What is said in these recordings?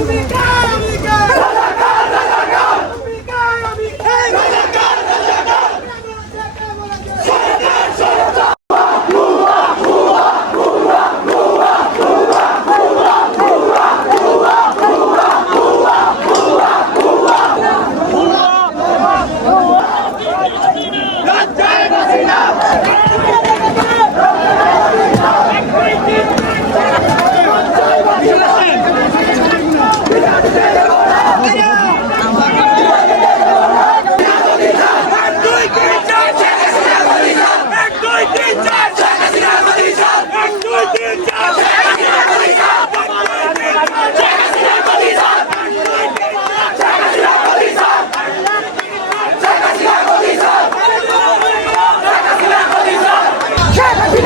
Oh my god!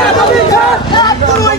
আমার ভাই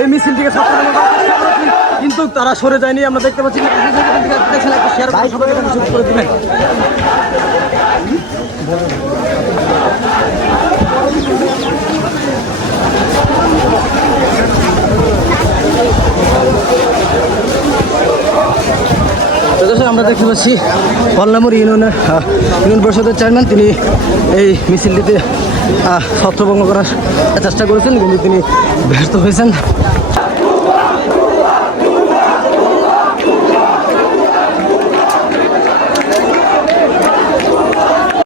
এই মিছিলটিকে থেকে কিন্তু তারা সরে যায়নি, আমরা দেখতে পাচ্ছি দেখছেন, একটা শেয়ার করে দিবেন। আমরা দেখতে পাচ্ছি পল্লামুর ইউনিয়নের ইউনিয়ন পরিষদের চেয়ারম্যান। তিনি এই মিছিলটিতে ছত্রভঙ্গ করার চেষ্টা করেছেন, কিন্তু তিনি ব্যস্ত হয়েছেন।